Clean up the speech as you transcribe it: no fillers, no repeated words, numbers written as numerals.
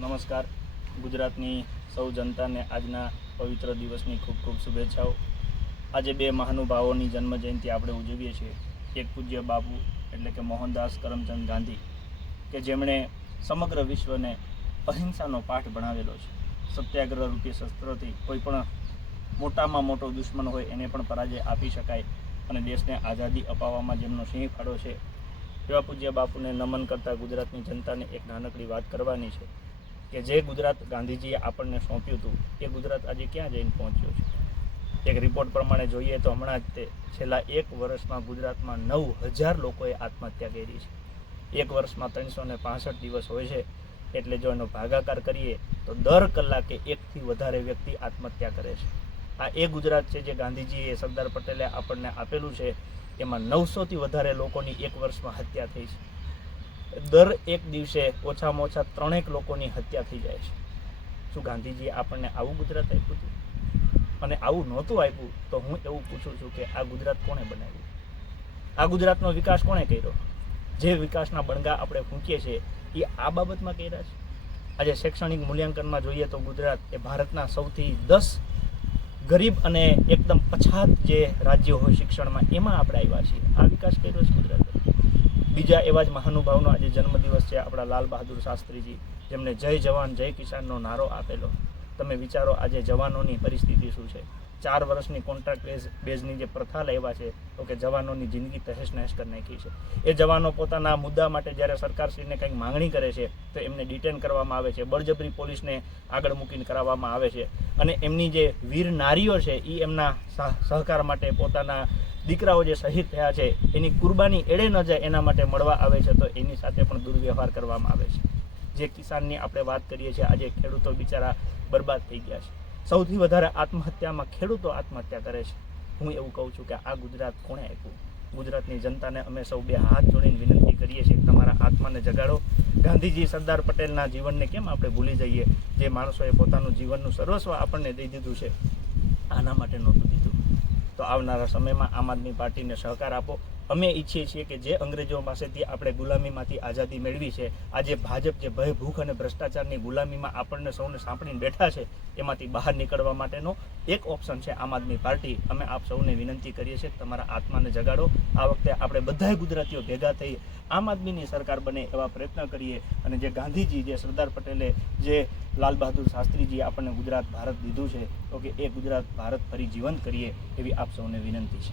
નમસ્કાર. ગુજરાતની સૌ જનતાને આજના પવિત્ર દિવસની ખૂબ ખૂબ શુભેચ્છાઓ. આજે બે મહાનુભાવોની જન્મજયંતિ આપણે ઉજવીએ છીએ. એક પૂજ્ય બાપુ એટલે કે મોહનદાસ કરમચંદ ગાંધી, કે જેમણે સમગ્ર વિશ્વને અહિંસાનો પાઠ ભણાવેલો છે. સત્યાગ્રહ રૂપી શસ્ત્રોથી કોઈ પણ મોટામાં મોટો દુશ્મન હોય એને પણ પરાજય આપી શકાય અને દેશને આઝાદી અપાવવામાં જેમનો સિંહ ફાળો છે, એવા પૂજ્ય બાપુને નમન કરતા ગુજરાતની જનતાને એક નાનકડી વાત કરવાની છે કે જે ગુજરાત ગાંધીજીએ આપણને સોંપ્યું હતું એ ગુજરાત આજે ક્યાં જઈને પહોંચ્યું છે. એક રિપોર્ટ પ્રમાણે જોઈએ તો હમણાં જ તે છેલ્લા એક વર્ષમાં ગુજરાતમાં 9,000 લોકોએ આત્મહત્યા કરી છે. એક વર્ષમાં 365 દિવસ હોય છે, એટલે જો એનો ભાગાકાર કરીએ તો દર કલાકે એકથી વધારે વ્યક્તિ આત્મહત્યા કરે છે. આ એ ગુજરાત છે જે ગાંધીજીએ, સરદાર પટેલે આપણને આપેલું છે. એમાં 900થી વધારે લોકોની એક વર્ષમાં હત્યા થઈ છે. દર એક દિવસે ઓછામાં ઓછા 3 લોકોની હત્યા થઈ જાય છે. શું ગાંધીજીએ આપણને આવું ગુજરાત આપ્યું હતું? અને આવું નહોતું આપ્યું તો હું એવું પૂછું છું કે આ ગુજરાત કોણે બનાવ્યું? આ ગુજરાતનો વિકાસ કોણે કર્યો? જે વિકાસના બણગા આપણે ફૂંકીએ છીએ એ આ બાબતમાં કર્યા છે. આજે શૈક્ષણિક મૂલ્યાંકનમાં જોઈએ તો ગુજરાત એ ભારતના સૌથી 10 ગરીબ અને એકદમ પછાત જે રાજ્યો હોય શિક્ષણમાં, એમાં આપણે આવ્યા છીએ. આ વિકાસ કર્યો છે ગુજરાતે. બીજા એવા જ મહાનુભાવનો આજે જન્મદિવસ છે, આપણા લાલ બહાદુર શાસ્ત્રીજી, જેમને જય જવાન જય કિસાનનો નારો આપેલો. તમે વિચારો આજે જવાનોની પરિસ્થિતિ શું છે. 4 વર્ષની કોન્ટ્રાક્ટ બેઝની જે પ્રથા લાવ્યા છે તો કે જવાનોની જિંદગી તહેશ નહેશ કરી નાખી છે. એ જવાનો પોતાના મુદ્દા માટે જ્યારે સરકારશ્રીને કંઈક માંગણી કરે છે તો એમને ડિટેન કરવામાં આવે છે, બળજબરી પોલીસને આગળ મૂકીને કરાવવામાં આવે છે. અને એમની જે વીર નારીઓ છે એ એમના સહકાર માટે પોતાના દીકરાઓ જે શહીદ થયા છે એની કુરબાની એળે ન જાય એના માટે મળવા આવે છે, તો એની સાથે પણ દુર્વ્યવહાર કરવામાં આવે છે. જે કિસાનની આપણે વાત કરીએ છીએ, આજે ખેડૂતો બિચારા બરબાદ થઈ ગયા છે. સૌથી વધારે આત્મહત્યામાં ખેડૂતો આત્મહત્યા કરે છે. હું એવું કહું છું કે આ ગુજરાત કોણે આપ્યું? ગુજરાતની જનતાને અમે સૌ બે હાથ જોડીને વિનંતી કરીએ છીએ, તમારા આત્માને જગાડો. ગાંધીજી, સરદાર પટેલના જીવનને કેમ આપણે ભૂલી જઈએ? જે માણસોએ પોતાનું જીવનનું સર્વસ્વ આપણને દઈ દીધું છે, આના માટે નહોતું દીધું. તો આવનારા સમયમાં આમ આદમી પાર્ટીને સહકાર આપો. અમે ઈચ્છીએ છીએ કે જે અંગ્રેજો પાસેથી આપણે ગુલામીમાંથી આઝાદી મેળવી છે, આજે ભાજપ જે ભય, ભૂખ અને ભ્રષ્ટાચારની ગુલામીમાં આપણને સૌને સાંપડીને બેઠા છે, એમાંથી બહાર નીકળવા માટેનો એક ઓપ્શન છે આમ આદમી પાર્ટી. અમે આપ સૌને વિનંતી કરીએ છીએ કે તમારા આત્માને જગાડો. આ વખતે આપણે બધાય ગુજરાતીઓ ભેગા થઈ આમ આદમીની સરકાર બને એવા પ્રયત્ન કરીએ. અને જે ગાંધીજી, જે સરદાર પટેલે, જે લાલ બહાદુર શાસ્ત્રીજીએ આપણને ગુજરાત ભારત દીધું છે, તો કે એ ગુજરાત ભારત ફરી જીવંત કરીએ એવી આપ સૌને વિનંતી છે.